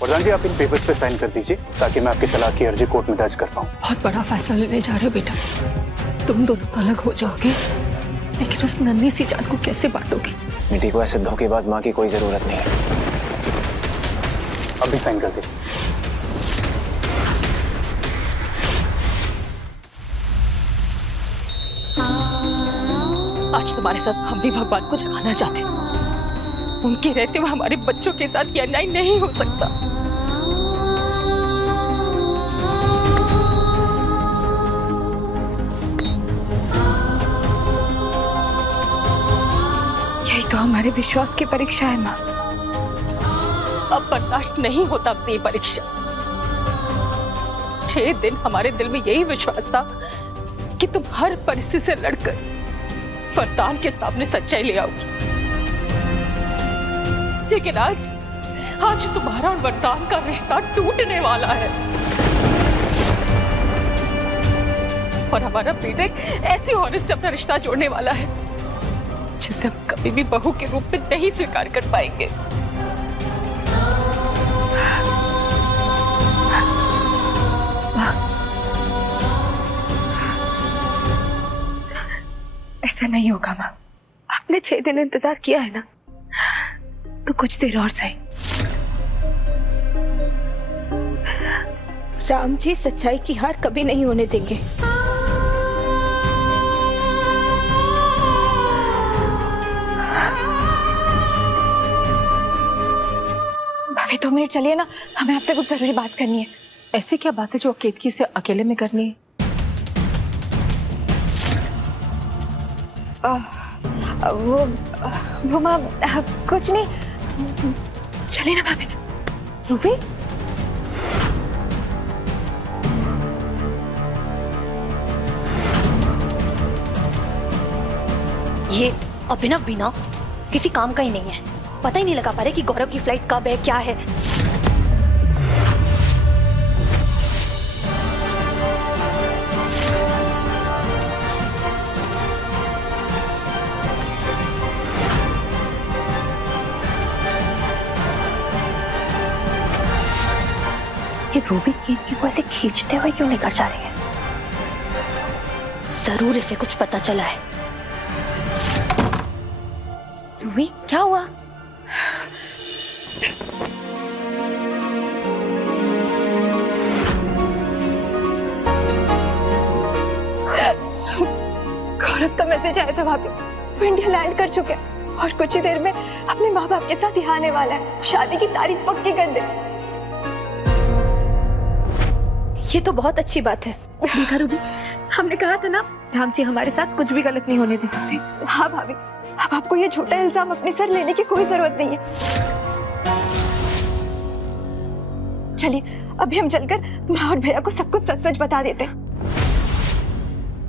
प्रधान जी, आप इन पेपर्स पे साइन कर दीजिए ताकि मैं आपके तलाक की अर्जी कोर्ट में दर्ज कर पाऊँ। बहुत बड़ा फैसला लेने जा रहे हो बेटा। तुम दोनों तो अलग हो जाओगे, लेकिन उस नन्ही सी जान को कैसे बांटोगी? मिटी को ऐसे धोखेबाज माँ की कोई जरूरत नहीं है। अभी साइन कर दीजिए। आज तुम्हारे साथ हम भी भगवान को जगाना चाहते हैं। उनके रहते हुए हमारे बच्चों के साथ ये अन्याय नहीं हो सकता। यही तो हमारे विश्वास की परीक्षा है माँ। अब बर्दाश्त नहीं होता हमसे ये परीक्षा। 6 दिन हमारे दिल में यही विश्वास था कि तुम हर परिस्थिति से लड़कर फरदान के सामने सच्चाई ले आओगी, लेकिन आज तुम्हारा और वरदान का रिश्ता टूटने वाला है और हमारा बेटा एक ऐसी औरत से अपना रिश्ता जोड़ने वाला है जिसे हम कभी भी बहू के रूप में नहीं स्वीकार कर पाएंगे। ऐसा नहीं होगा माँ। आपने 6 दिन इंतजार किया है ना, तो कुछ देर और सही। राम जी सच्चाई की हार कभी नहीं होने देंगे। भाभी 2 मिनट चलिए ना, हमें आपसे कुछ जरूरी बात करनी है। ऐसी क्या बात है जो केतकी से अकेले में करनी है? वो माँ कुछ नहीं, चलिए ना भाभी। रूबी, ये अभिनव बिना किसी काम का ही नहीं है। पता ही नहीं लगा पा रहे कि गौरव की फ्लाइट कब है, क्या है। ये रूबी केतकी को ऐसे खींचते हुए क्यों लेकर जा रही है? जरूर इसे कुछ पता चला है। रूबी, क्या हुआ? गौरव का मैसेज आया था भाभी, वो इंडिया लैंड कर चुके हैं और कुछ ही देर में अपने माँ बाप के साथ यहाँ आने वाला है। शादी की तारीख पक्की कर ले। ये तो बहुत अच्छी बात है। देखा रूबी, हमने कहा था ना, राम जी हमारे साथ कुछ भी गलत नहीं होने दे सकते। हाँ भाभी, अब आपको ये झूठा इल्जाम अपने सर लेने की कोई जरूरत नहीं है। चलिए अभी हम चलकर माँ और भैया को सब कुछ सच सच बता देते हैं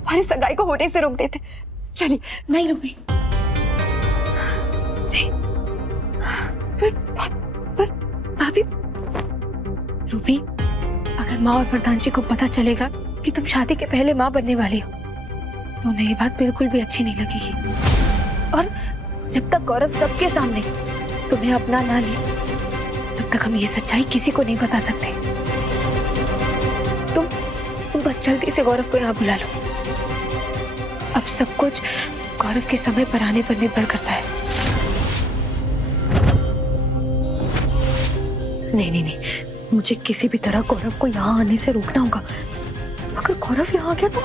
और इस सगाई को होने से रोक देते। चलिए। नहीं रूबी, भाभी। रूबी, अगर माँ और वरदान जी को पता चलेगा कि तुम शादी के पहले माँ बनने वाली हो तो उन्हें ये बात बिल्कुल भी अच्छी नहीं लगेगी। और जब तक गौरव सबके सामने तुम्हें अपना ना ले, तब तक हम ये सच्चाई किसी को नहीं बता सकते। तुम बस जल्दी से गौरव को यहाँ बुला लो। अब सब कुछ गौरव के समय पर आने पर निर्भर करता है। नहीं, मुझे किसी भी तरह गौरव को यहाँ आने से रोकना होगा। अगर गौरव यहाँ आ गया तो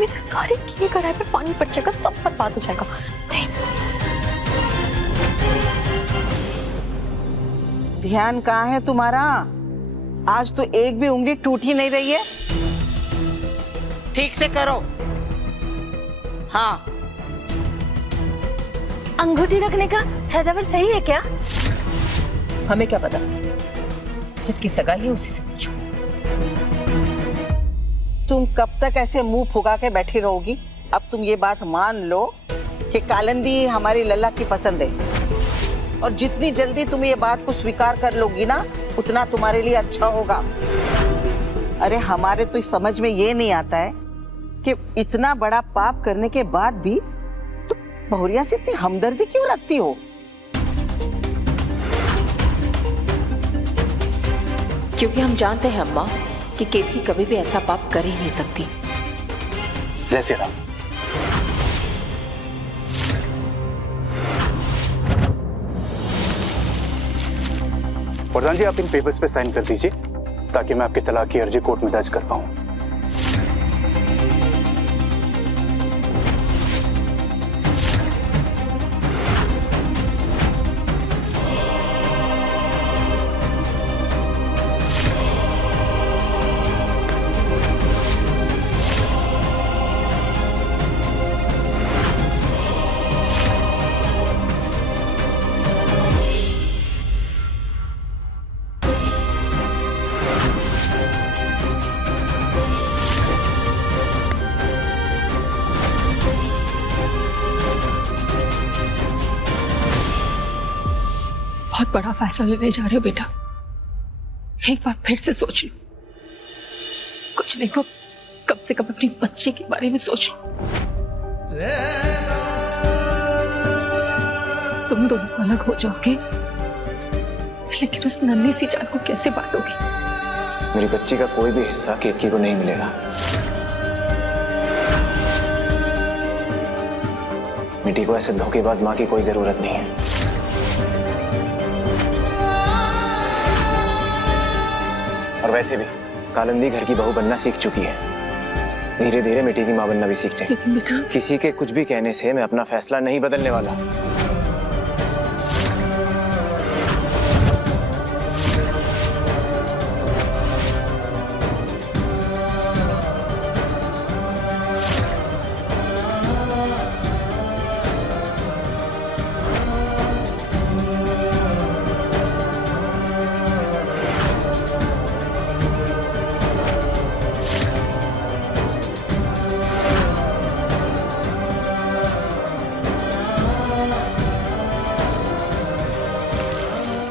मेरे सारे किए कराए पे पानी पड़ जाएगा, सब बर्बाद हो जाएगा। नहीं। ध्यान कहाँ है तुम्हारा? आज तो एक भी उंगली टूट ही नहीं रही है। ठीक से करो। हाँ, अंगूठी रखने का सजावट सही है क्या? हमें क्या पता, जिसकी सगाई है उसी से पूछो। तुम कब तक ऐसे मुंह फुगा के बैठी रहोगी? अब तुम ये बात मान लो कि कालिंदी हमारी लल्ला की पसंद है और जितनी जल्दी तुम ये बात को स्वीकार कर लोगी ना, उतना तुम्हारे लिए अच्छा होगा। अरे हमारे तो समझ में ये नहीं आता है कि इतना बड़ा पाप करने के बाद भी तुम बहुरिया से इतनी हमदर्दी क्यों रखती हो? क्योंकि हम जानते हैं अम्मा कि केतकी कभी भी ऐसा पाप कर ही नहीं सकती। जय श्री राम। प्रधान जी, आप इन पेपर्स पे साइन कर दीजिए ताकि मैं आपकी तलाक की अर्जी कोर्ट में दर्ज कर पाऊं। बहुत बड़ा फैसला लेने जा रहे हो बेटा, एक बार फिर से सोच लो। कुछ नहीं तो कम से कम अपनी बच्ची के बारे में सोच लो। तुम दोनों अलग हो जाओगे, लेकिन उस नन्ही सी जान को कैसे बांटोगी? मेरी बच्ची का कोई भी हिस्सा केतकी को नहीं मिलेगा। मिट्टी को ऐसे धोखेबाज माँ की कोई जरूरत नहीं है। और वैसे भी कालिंदी घर की बहू बनना सीख चुकी है, धीरे धीरे मिट्टी की माँ बनना भी सीख जाएगी। लेकिन बेटा, किसी के कुछ भी कहने से मैं अपना फैसला नहीं बदलने वाला।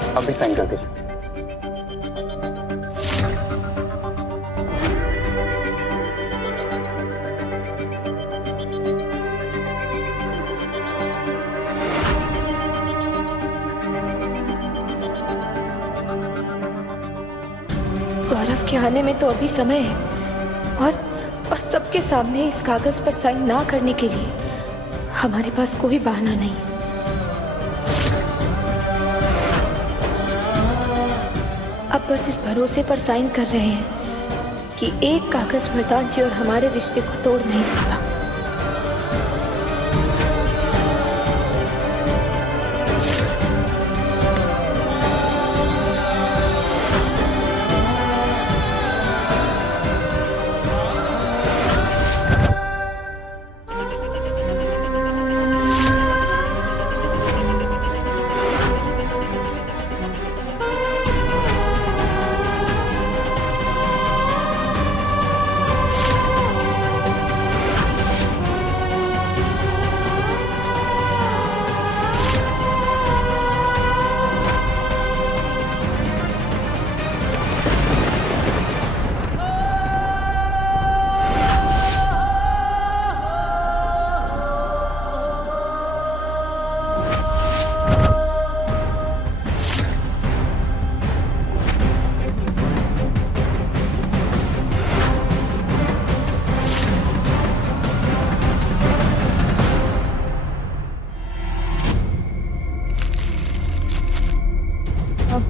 आप भी साइन कर दीजिए। गौरव के आने में तो अभी समय है, और सबके सामने इस कागज पर साइन ना करने के लिए हमारे पास कोई बहाना नहीं है। अब बस इस भरोसे पर साइन कर रहे हैं कि एक कागज प्रधान जी और हमारे रिश्ते को तोड़ नहीं सकता।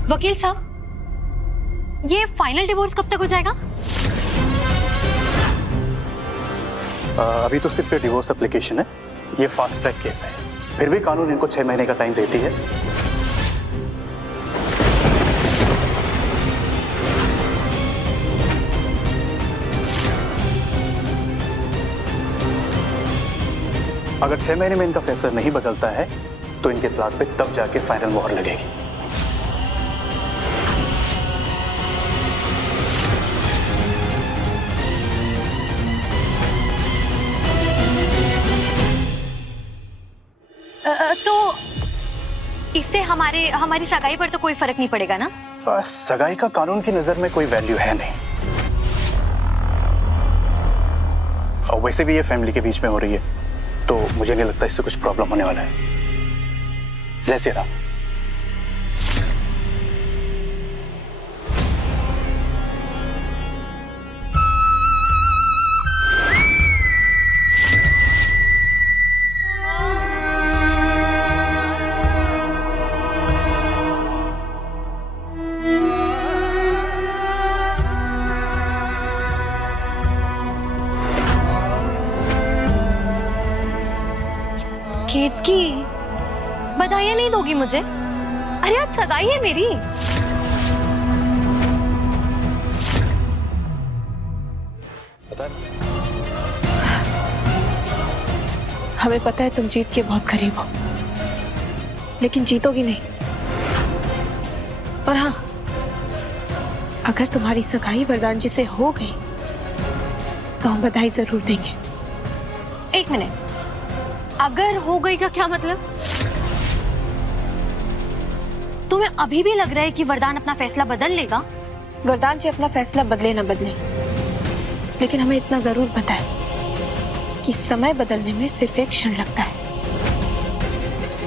वकील साहब, ये फाइनल डिवोर्स कब तक हो जाएगा? अभी तो सिर्फ डिवोर्स एप्लीकेशन है, ये फास्ट ट्रैक केस है। फिर भी कानून इनको 6 महीने का टाइम देती है। अगर 6 महीने में इनका फैसला नहीं बदलता है तो इनके तलाक पे तब जाके फाइनल मोहर लगेगी। तो इससे हमारी सगाई पर तो कोई फर्क नहीं पड़ेगा ना? सगाई का कानून की नजर में कोई वैल्यू है नहीं, और वैसे भी ये फैमिली के बीच में हो रही है, तो मुझे नहीं लगता इससे कुछ प्रॉब्लम होने वाला है। जय श्री राम। केतकी, बधाइयाँ नहीं दोगी मुझे? अरे आज सगाई है मेरी। हमें पता है तुम जीत के बहुत करीब हो, लेकिन जीतोगी नहीं। और हाँ, अगर तुम्हारी सगाई वरदान जी से हो गई तो हम बधाई जरूर देंगे। एक मिनट, अगर हो गई का क्या मतलब? तुम्हें अभी भी लग रहा है कि वरदान अपना फैसला बदल लेगा? वरदान जी अपना फैसला बदले ना बदले, लेकिन हमें इतना जरूर पता है कि समय बदलने में सिर्फ एक क्षण लगता है।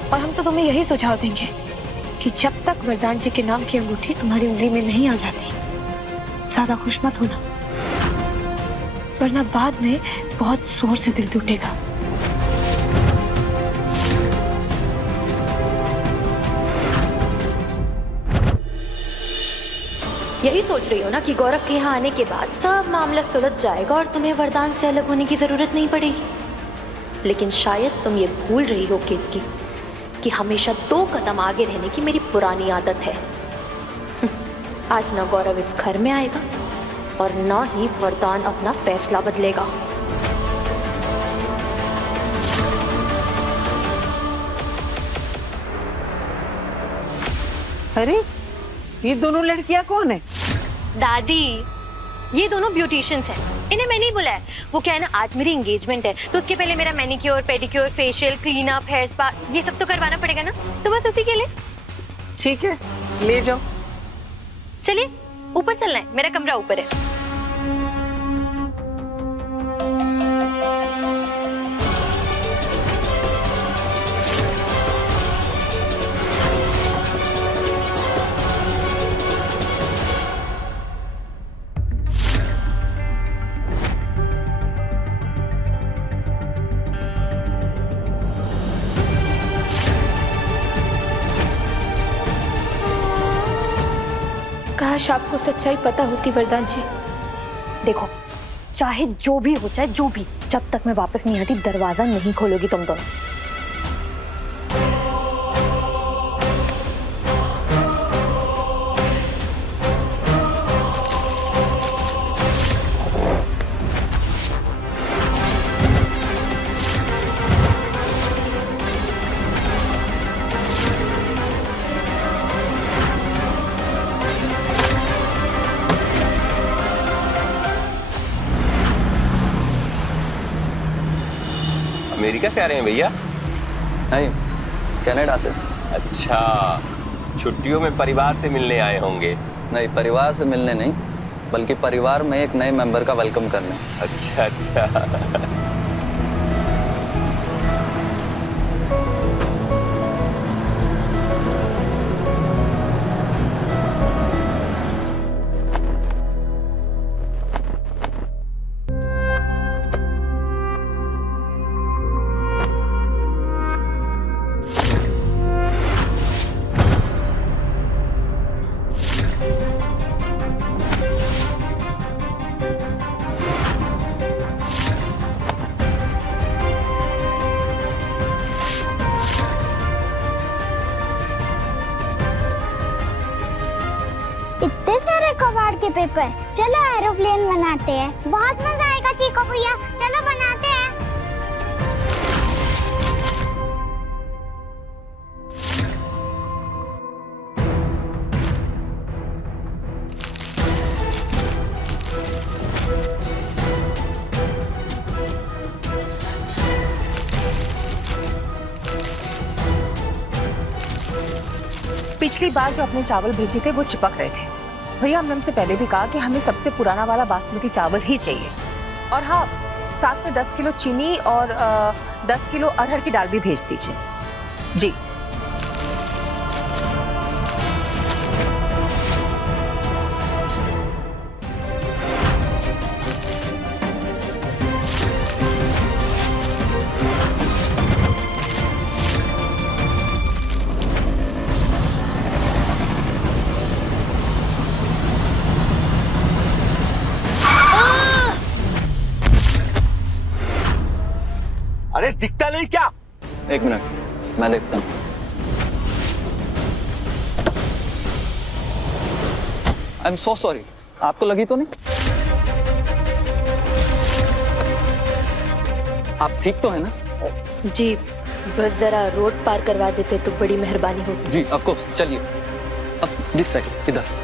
और हम तो तुम्हें यही सुझाव देंगे कि जब तक वरदान जी के नाम की अंगूठी तुम्हारी उंगली में नहीं आ जाती, ज्यादा खुश मत होना, वरना बाद में बहुत जोर से दिल टूटेगा। यही सोच रही हो ना कि गौरव के यहाँ आने के बाद सब मामला सुलझ जाएगा और तुम्हें वरदान से अलग होने की जरूरत नहीं पड़ेगी। लेकिन शायद तुम ये भूल रही हो केतकी कि हमेशा 2 कदम आगे रहने की मेरी पुरानी आदत है। आज ना गौरव इस घर में आएगा और ना ही वरदान अपना फैसला बदलेगा। अरे ये दोनों लड़कियां कौन है? दादी, ये दोनों ब्यूटिशियंस हैं। इन्हें मैं नहीं बुलाया। वो क्या है ना, आज मेरी एंगेजमेंट है तो उसके पहले मेरा manicure, pedicure, facial, clean up, hair spa, ये सब तो करवाना पड़ेगा ना, तो बस उसी के लिए। ठीक है, ले जाओ। चलिए ऊपर चलना है, मेरा कमरा ऊपर है। काश आपको सच्चाई पता होती वरदान जी। देखो, चाहे जो भी हो, चाहे जो भी, जब तक मैं वापस नहीं आती दरवाजा नहीं खोलोगी तुम दोनों। अमेरिका से आ रहे हैं भैया? नहीं, कनाडा से। अच्छा, छुट्टियों में परिवार से मिलने आए होंगे? नहीं, परिवार से मिलने नहीं, बल्कि परिवार में एक नए मेंबर का वेलकम करने। अच्छा अच्छा। इतने सारे कबाड़ के पेपर, चलो एरोप्लेन बनाते हैं। बहुत मजा आएगा चीको भैया, चलो बनाते हैं। पिछली बार जो अपने चावल भेजे थे वो चिपक रहे थे। भैया, हमने उनसे पहले भी कहा कि हमें सबसे पुराना वाला बासमती चावल ही चाहिए। और हाँ, साथ में 10 किलो चीनी और 10 किलो अरहर की दाल भी भेज दीजिए। जी। अरे दिखता नहीं क्या? एक मिनट, मैं देखता हूँ। आई एम सो सॉरी, आपको लगी तो नहीं? आप ठीक तो है ना? जी, बस जरा रोड पार करवा देते तो बड़ी मेहरबानी होगी। जी ऑफ कोर्स, चलिए अब दिस साइड, इधर।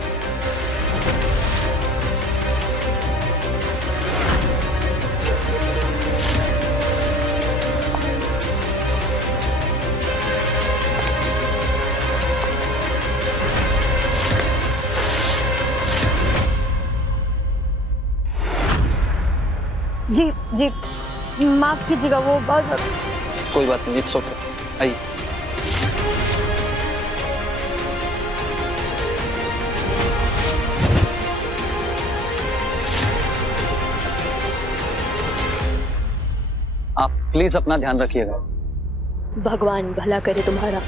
जी जी, माफ कीजिएगा, वो बहुत कोई बात नहीं, इट्स ओके, आइए। आप प्लीज अपना ध्यान रखिएगा। भगवान भला करे तुम्हारा।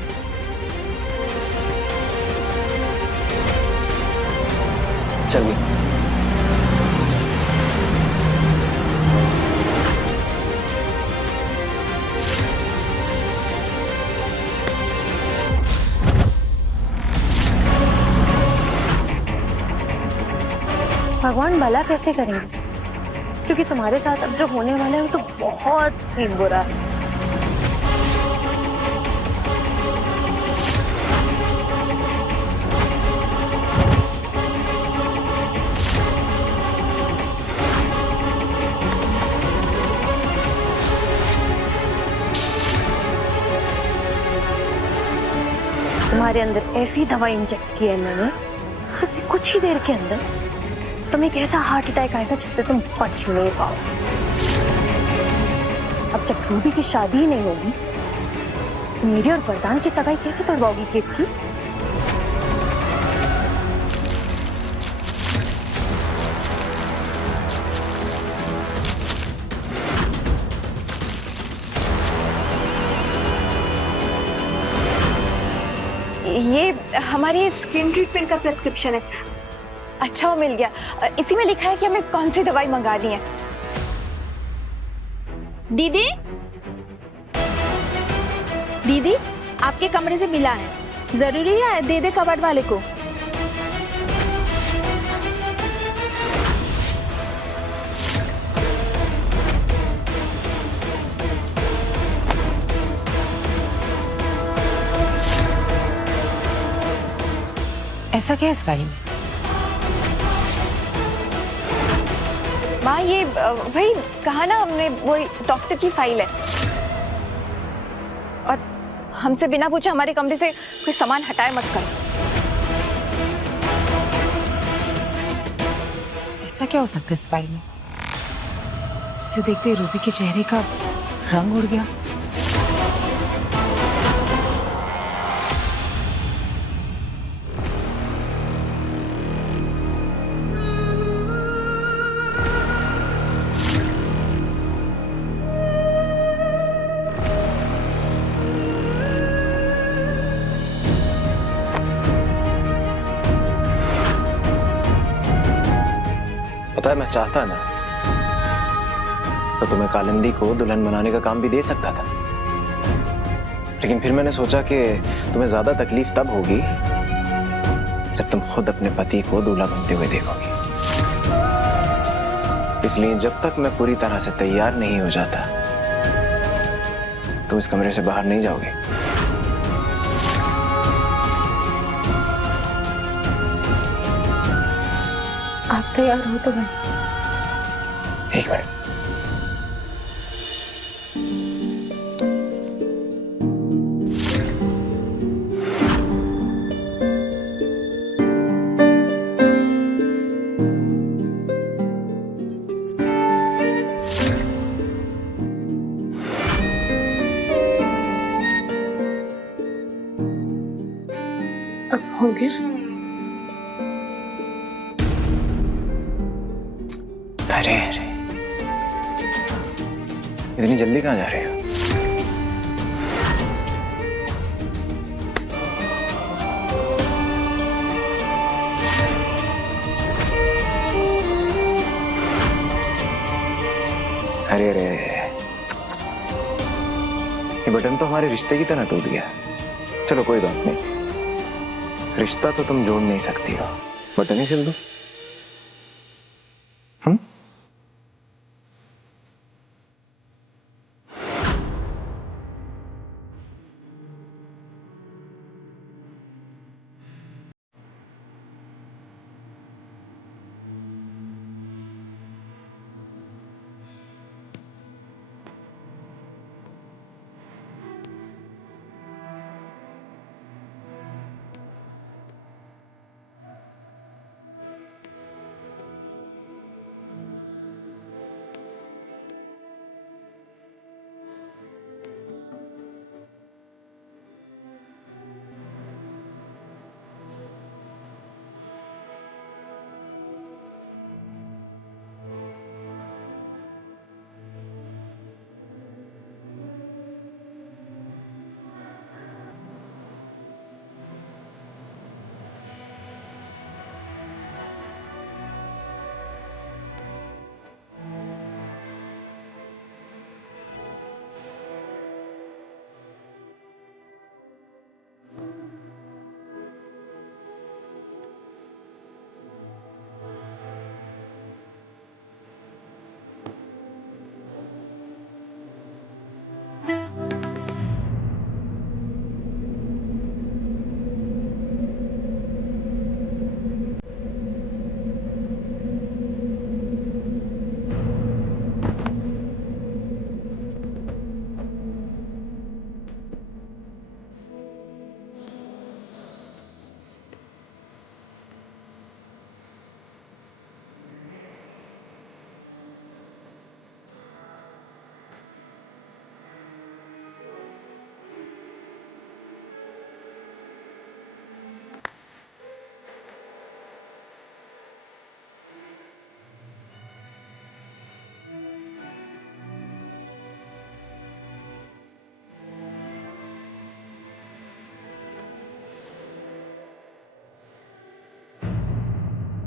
चलिए। भगवान भला कैसे करेंगे, क्योंकि तुम्हारे साथ अब जो होने वाला है वो तो बहुत ही बुरा है। तुम्हारे अंदर ऐसी दवा इंजेक्ट की है मैंने, जिससे कुछ ही देर के अंदर तुम्हें एक ऐसा हार्ट अटैक आएगा जिससे तुम बच नहीं पाओ। अब जब रूबी की शादी ही नहीं होगी तो मेरी और वरदान की सगाई कैसे करवाओगी केक की? ये हमारी स्किन ट्रीटमेंट का प्रिस्क्रिप्शन है। अच्छा, वो मिल गया। इसी में लिखा है कि हमें कौन सी दवाई मंगानी है। दीदी, दीदी आपके कमरे से मिला है, जरूरी है दे दे कबर्ड वाले को। ऐसा क्या है इस फाइल में? माँ, ये वही कहा ना हमने, वही डॉक्टर की फाइल है। और हमसे बिना पूछे हमारे कमरे से कोई सामान हटाए मत करो। ऐसा क्या हो सकता है इस फाइल में, जिसे देखते ही रूबी के चेहरे का रंग उड़ गया? पता है, मैं चाहता ना तो तुम्हें कालिंदी को दुल्हन बनाने का काम भी दे सकता था, लेकिन फिर मैंने सोचा कि तुम्हें ज्यादा तकलीफ तब होगी जब तुम खुद अपने पति को दूल्हा बनते हुए देखोगी। इसलिए जब तक मैं पूरी तरह से तैयार नहीं हो जाता तुम इस कमरे से बाहर नहीं जाओगे। आप तैयार हो तो बने। एक मिनट। अब हो गया। अरे इतनी जल्दी कहाँ जा रहे हो? अरे अरे, ये ये बटन तो हमारे रिश्ते की तरह टूट गया। चलो कोई बात नहीं, रिश्ता तो तुम जोड़ नहीं सकती हो, बटन ही सिल दो।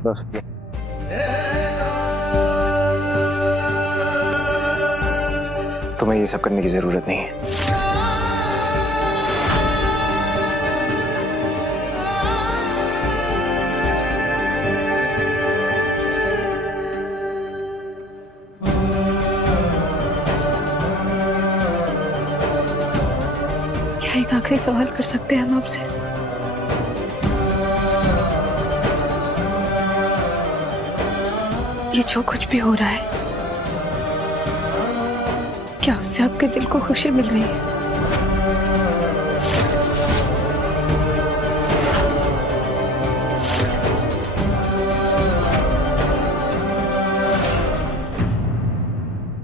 बस तुम्हें ये सब करने की जरूरत नहीं है। क्या एक आखिरी सवाल कर सकते हैं हम आपसे? ये जो कुछ भी हो रहा है, क्या उससे आपके दिल को खुशी मिल रही है?